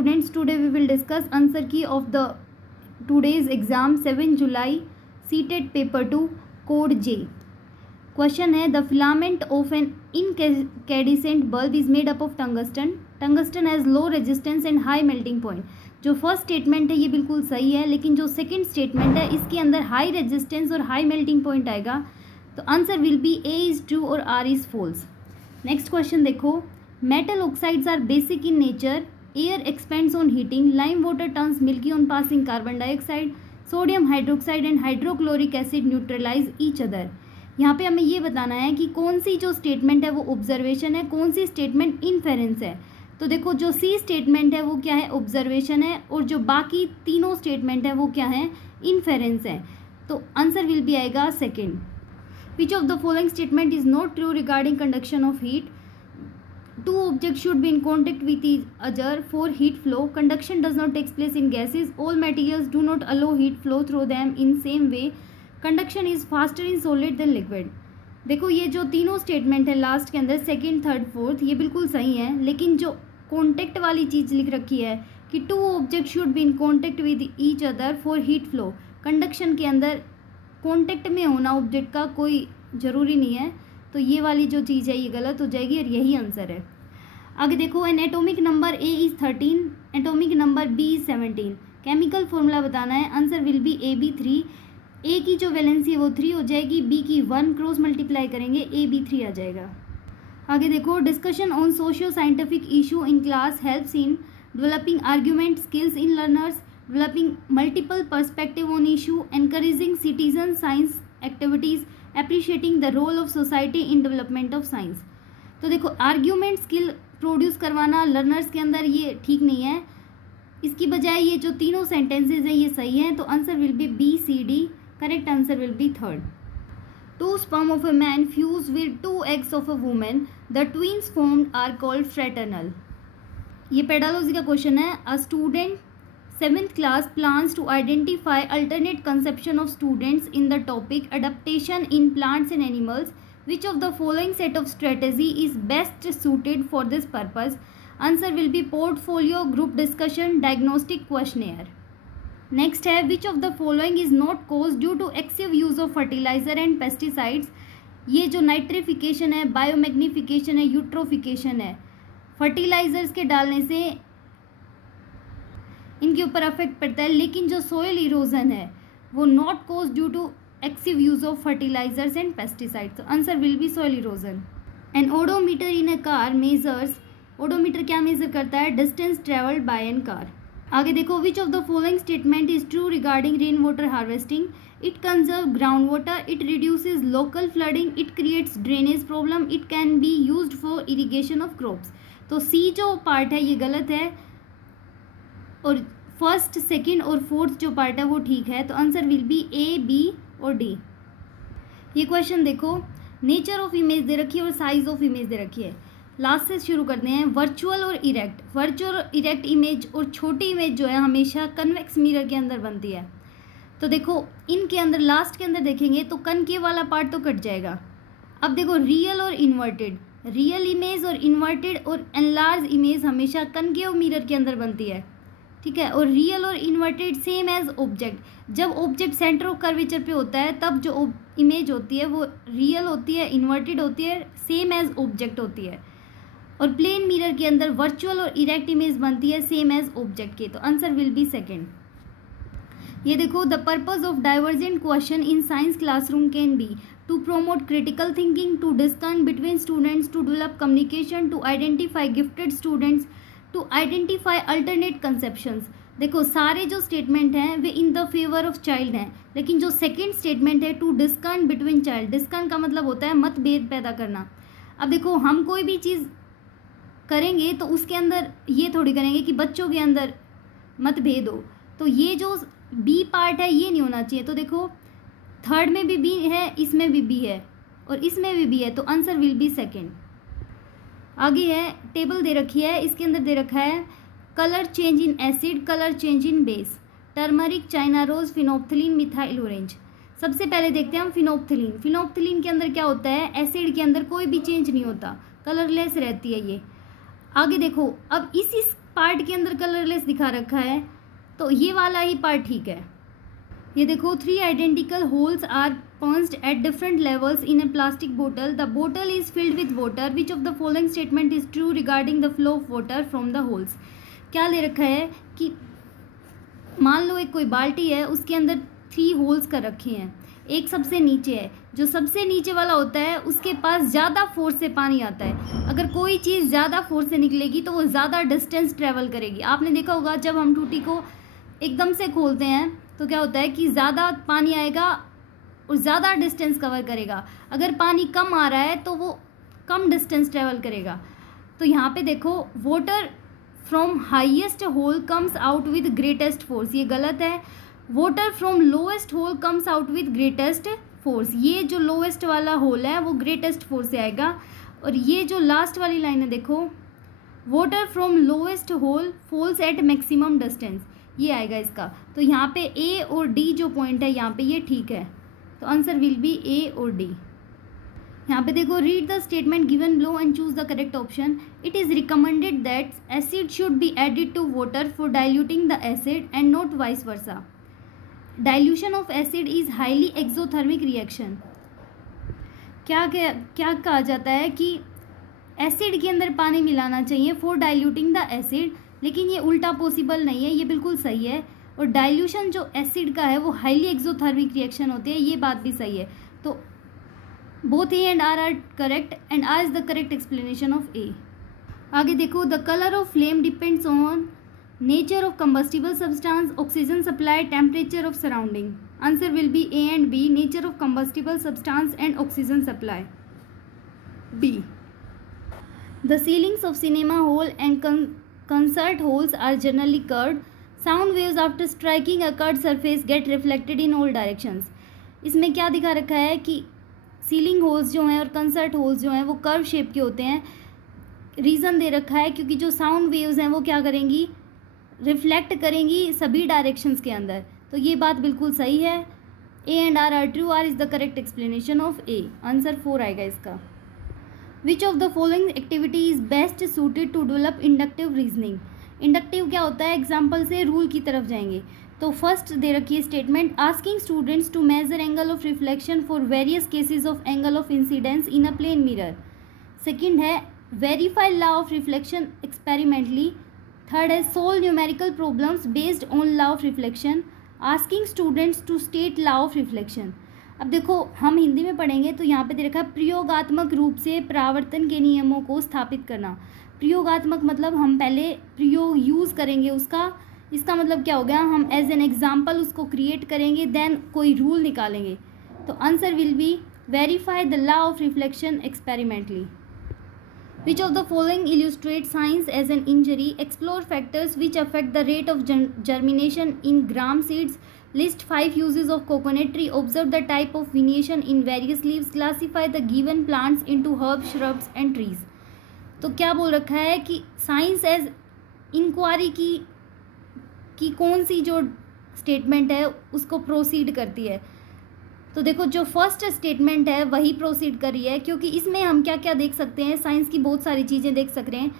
Students, today we will discuss answer key of the today's exam 7 July CTET paper 2 code J. Question है the filament of an incandescent bulb is made up of tungsten. Tungsten has low resistance and high melting point. जो first statement है ये बिल्कुल सही है, लेकिन जो second statement है इसके अंदर हाई रेजिस्टेंस और हाई मेल्टिंग पॉइंट आएगा, तो answer will be A is true और R is false. Next question देखो. Metal oxides are basic in nature. Air expands on heating. Lime water turns milky on passing carbon dioxide. Sodium hydroxide and hydrochloric acid neutralise each other. यहाँ पे हमें ये बताना है कि कौन सी जो स्टेटमेंट है वो ऑब्जर्वेशन है, कौन सी स्टेटमेंट इन्फेरेंस है. तो देखो जो सी स्टेटमेंट है वो क्या है, ऑब्जर्वेशन है, और जो बाकी तीनों स्टेटमेंट है वो क्या है, इन्फेरेंस है. तो आंसर विल बी आएगा second. Which of the following statement is not true regarding conduction of heat. Two objects should be in contact with each other for heat flow. Conduction does not take place in gases. All materials do not allow heat flow through them in same way. Conduction is faster in solid than liquid. देखो ये जो तीनों statement है last के अंदर, second, third, fourth, ये बिल्कुल सही है, लेकिन जो कॉन्टेक्ट वाली चीज़ लिख रखी है कि two object should be in contact with each other for heat flow. Conduction के अंदर कॉन्टेक्ट में होना ऑब्जेक्ट का कोई ज़रूरी नहीं है, तो ये वाली जो चीज़ है ये गलत हो जाएगी और यही आंसर है. आगे देखो. An atomic number A is 13, atomic number B is 17. Chemical formula बताना है. Answer will be A B 3. A की जो वैलेंसी है वो 3 हो जाएगी, बी की 1, क्रॉस मल्टीप्लाई करेंगे ए बी 3 आ जाएगा. आगे देखो. Discussion on socio scientific issue in class helps in developing argument skills in learners, developing multiple perspective on issue, encouraging citizen science activities, appreciating the role of society in development of science. तो देखो argument skill produce करवाना learners के अंदर ये ठीक नहीं है, इसकी बजाय ये जो तीनों सेंटेंसेज हैं ये सही हैं, तो answer will be B C D. Correct answer will be third. Two sperm of a man fuse with 2 eggs of a woman. The twins formed are called fraternal. ये पेडालॉजी का क्वेश्चन है. A student 7th class plans to identify alternate conception of students in the topic adaptation in plants and animals. Which of the following set of strategy is best suited for this purpose? Answer will be portfolio, group discussion, diagnostic questionnaire. Next है. Which of the following is not cause due to excessive use of fertiliser and pesticides. ये जो nitrification है, biomagnification है, eutrophication है, fertilisers के डालने से इनके ऊपर अफेक्ट पड़ता है, लेकिन जो सोयल इरोजन है वो not cause due to excessive use of fertilisers and pesticides. तो answer will be soil erosion. An odometer in a car measures. Odometer क्या मेजर करता है, distance travelled by an car. आगे देखो. Which of the following statement is true regarding rain water harvesting. It conserve ground water, it reduces local flooding, it creates drainage problem, it can be used for irrigation of crops. तो सी जो part है ये गलत है, और first, second और fourth जो part है वो ठीक है, तो answer will be A B और डी. ये क्वेश्चन देखो. नेचर ऑफ इमेज दे रखी है और साइज ऑफ इमेज दे रखी है. लास्ट से शुरू करते हैं. वर्चुअल और इरेक्ट. वर्चुअल और इरेक्ट इमेज और छोटी इमेज जो है हमेशा कन्वेक्स मिरर के अंदर बनती है. तो देखो इनके अंदर लास्ट के अंदर देखेंगे तो कनकेव वाला पार्ट तो कट जाएगा. अब देखो रियल और इन्वर्टेड. रियल इमेज और इन्वर्टेड और एनलार्ज इमेज हमेशा कनकेव मिरर के अंदर बनती है, ठीक है. और रियल और इन्वर्टेड सेम एज ऑब्जेक्ट. जब ऑब्जेक्ट सेंटर ऑफ कर्वेचर पे होता है तब जो इमेज होती है वो रियल होती है, इन्वर्टेड होती है, सेम एज ऑब्जेक्ट होती है. और प्लेन मिरर के अंदर वर्चुअल और इरेक्ट इमेज बनती है सेम एज ऑब्जेक्ट के, तो आंसर विल बी सेकेंड. ये देखो. The purpose of divergent question in science classroom can be to promote critical thinking, to discuss between students, to develop communication, to identify gifted students, to identify alternate conceptions. देखो सारे जो statement हैं वे in the favour of child हैं, लेकिन जो second statement है to discuss between child, discuss का मतलब होता है मतभेद पैदा करना. अब देखो हम कोई भी चीज़ करेंगे तो उसके अंदर ये थोड़ी करेंगे कि बच्चों के अंदर मतभेद हो, तो ये जो बी पार्ट है ये नहीं होना चाहिए. तो देखो थर्ड में भी बी है, इसमें भी बी है और इसमें भी बी है, तो आंसर विल बी सेकेंड. आगे है. टेबल दे रखी है, इसके अंदर दे रखा है colour change in acid, colour change in base, turmeric, China rose, phenolphthalein, methyl orange. सबसे पहले देखते हैं हम फिनोप्थिलीन. फिनोप्थिलीन के अंदर क्या होता है, एसिड के अंदर कोई भी चेंज नहीं होता, कलरलेस रहती है ये. आगे देखो. अब इसी पार्ट के अंदर कलरलेस दिखा रखा है, तो ये वाला ही पार्ट ठीक है। ये देखो, 3 identical holes are punched at different levels in a plastic bottle. The bottle is filled with water. Which of the following statement is true regarding the flow of water from the holes? क्या ले रखा है कि मान लो एक कोई बाल्टी है, उसके अंदर 3 होल्स कर रखे हैं, एक सबसे नीचे है। जो सबसे नीचे वाला होता है उसके पास ज़्यादा फोर्स से पानी आता है। अगर कोई चीज़ ज़्यादा फोर्स से निकलेगी तो वो ज़्यादा डिस्टेंस ट्रेवल करेगी। आपने देखा होगा जब हम टूटी को एकदम से खोलते हैं तो क्या होता है कि ज़्यादा पानी आएगा और ज़्यादा डिस्टेंस कवर करेगा। अगर पानी कम आ रहा है तो वो कम डिस्टेंस ट्रेवल करेगा। तो यहाँ पे देखो, water from highest hole comes out with greatest force, ये गलत है। Water from lowest hole comes out with greatest force, ये जो लोएस्ट वाला होल है वो ग्रेटेस्ट फोर्स से आएगा। और ये जो लास्ट वाली लाइन है देखो, water from lowest hole falls at maximum distance, ये आएगा इसका। तो यहाँ पे ए और डी जो पॉइंट है यहाँ पे ये ठीक है, तो आंसर विल बी ए और डी। यहाँ पे देखो, read the statement given below and choose the correct option. It is recommended that acid should be added to water for diluting the acid and not vice versa. Dilution of acid is highly exothermic reaction. क्या क्या कहा जाता है कि acid के अंदर पानी मिलाना चाहिए फॉर डाइल्यूटिंग द एसिड, लेकिन ये उल्टा पॉसिबल नहीं है, ये बिल्कुल सही है। और डाइल्यूशन जो एसिड का है वो हाईली एक्सोथर्मिक रिएक्शन होती है, ये बात भी सही है। तो both A and R correct and R is the correct explanation of A. आगे देखो, the colour of flame depends on nature of combustible substance, oxygen supply, temperature of surrounding. Answer will be A and B, nature of combustible substance and oxygen supply, B. The ceilings of cinema hall and concert halls are generally curved. Sound waves after striking a curved surface get reflected in all directions. इसमें क्या दिखा रखा है कि ceiling holes जो हैं और concert holes जो हैं वो कर्व शेप के होते हैं। रीज़न दे रखा है क्योंकि जो साउंड वेव्स हैं वो क्या करेंगी, रिफ्लेक्ट करेंगी सभी डायरेक्शंस के अंदर। तो ये बात बिल्कुल सही है। A and R true, R is the correct explanation of A. Answer 4 आएगा इसका। Which of the following activity is best suited to develop inductive reasoning. Inductive क्या होता है, एग्जाम्पल से रूल की तरफ जाएंगे। तो फर्स्ट दे रखी है statement, asking students to measure angle of reflection for various cases of angle of incidence in a plane mirror. Second है verify law of reflection experimentally. Third है solve numerical problems based on law of reflection, asking students to state law of reflection. अब देखो, हम हिंदी में पढ़ेंगे तो यहाँ पे दे रखा है प्रयोगात्मक रूप से परावर्तन के नियमों को स्थापित करना। प्रयोगात्मक मतलब हम पहले प्रयोग यूज़ करेंगे उसका, इसका मतलब क्या हो गया, हम एज एन एग्जाम्पल उसको क्रिएट करेंगे, देन कोई रूल निकालेंगे। तो answer will B verify the law of reflection experimentally. Which of the following illustrate science as an injury? Explore factors which affect the rate of germination in gram seeds. List 5 uses of coconut tree. Observe the type of venetion in various leaves. Classify the given plants into herbs, shrubs and trees. तो क्या बोल रखा है कि science as inquiry की कौन सी जो statement है उसको प्रोसीड करती है। तो देखो, जो फर्स्ट स्टेटमेंट है वही प्रोसीड कर रही है, क्योंकि इसमें हम क्या क्या देख सकते हैं, साइंस की बहुत सारी चीज़ें देख सक रहे हैं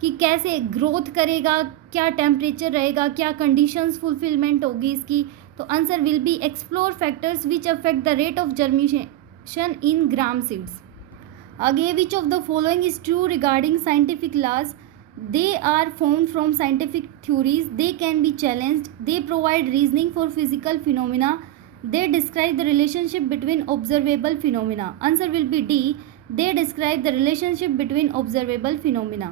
कि कैसे ग्रोथ करेगा, क्या टेम्परेचर रहेगा, क्या कंडीशंस फुलफिलमेंट होगी इसकी। तो answer will be explore factors which affect the rate of germination in gram seeds. आगे, which of the following is true regarding scientific laws? They are found from scientific theories, they can be challenged, they provide reasoning for physical phenomena, they describe the relationship between observable phenomena. Answer will be D. They describe the relationship between observable phenomena.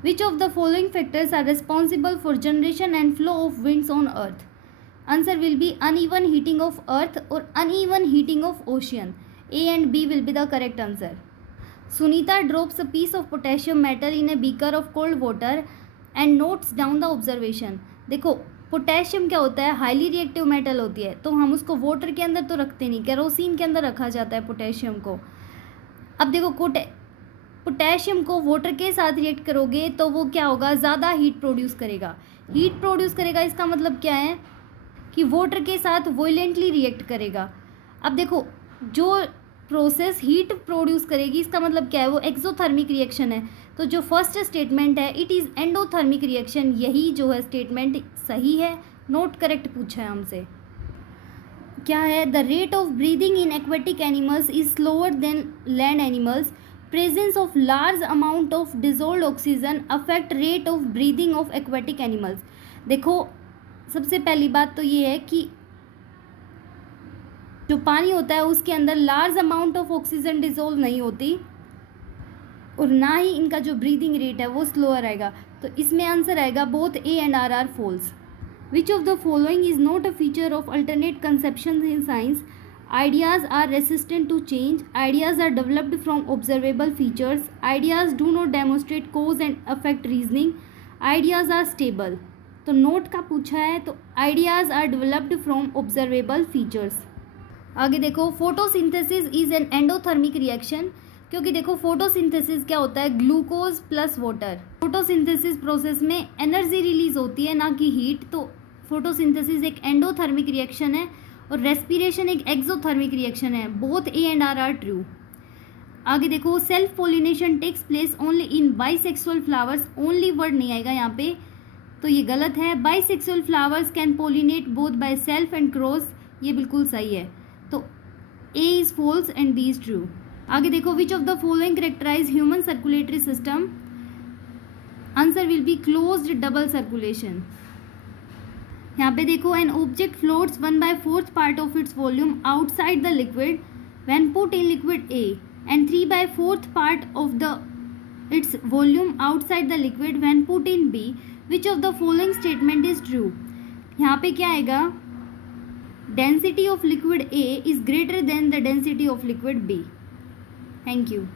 Which of the following factors are responsible for generation and flow of winds on earth? Answer will be uneven heating of earth or uneven heating of ocean. A and B will be the correct answer. Sunita drops a piece of potassium metal in a beaker of cold water and notes down the observation. देखो, potassium क्या होता है, highly reactive metal होती है, तो हम उसको water के अंदर तो रखते नहीं, केरोसिन के अंदर रखा जाता है पोटेशियम को। अब देखो, पोटेशियम को वाटर के साथ रिएक्ट करोगे तो वो क्या होगा, ज़्यादा हीट प्रोड्यूस करेगा। हीट प्रोड्यूस करेगा इसका मतलब क्या है कि वाटर के साथ वॉयलेंटली रिएक्ट करेगा। अब देखो, जो प्रोसेस हीट प्रोड्यूस करेगी, इसका मतलब क्या है, वो एक्सोथर्मिक रिएक्शन है। तो जो फर्स्ट स्टेटमेंट है इट इज़ एंडोथर्मिक रिएक्शन, यही जो है स्टेटमेंट सही है। नोट करेक्ट पूछा है हमसे। क्या है, the rate of breathing in aquatic animals is slower then land animals, presence of large amount of dissolve oxygen affect rate of breathing of aquatic animals. देखो सबसे पहली बात तो ये है कि जो पानी होता है उसके अंदर large amount of oxygen dissolve नहीं होती और ना ही इनका जो ब्रीदिंग रेट है वो स्लोअर आएगा। तो इसमें आंसर आएगा both A and R are false. Which of the following is not a feature of alternate conception in science? Ideas are resistant to change, ideas are developed from observable features, ideas do not demonstrate cause and effect reasoning, ideas are stable. तो not का पूछा है, तो ideas are developed from observable features. आगे देखो, photosynthesis is an endothermic reaction, क्योंकि देखो photosynthesis क्या होता है, glucose plus water. Photosynthesis process में एनर्जी रिलीज होती है ना कि हीट, तो फोटोसिंथेसिस एक एंडोथर्मिक रिएक्शन है और रेस्पिरेशन एक एक्सोथर्मिक रिएक्शन है। Both A and R true. आगे देखो, self pollination takes place only in bisexual flowers, only word नहीं आएगा यहाँ पे, तो ये गलत है। Bisexual flowers can pollinate both by self and cross, ये बिल्कुल सही है। तो A is false and B is true. आगे देखो, which of the following characterise human circulatory system? Answer will be closed double circulation. यहाँ पे देखो, an object floats 1/4 part of its volume outside the liquid when put in liquid A and 3/4 part of the its volume outside the liquid when put in B. Which of the following statement is true? यहाँ पे क्या आएगा, density of liquid A is greater than the density of liquid B. Thank you.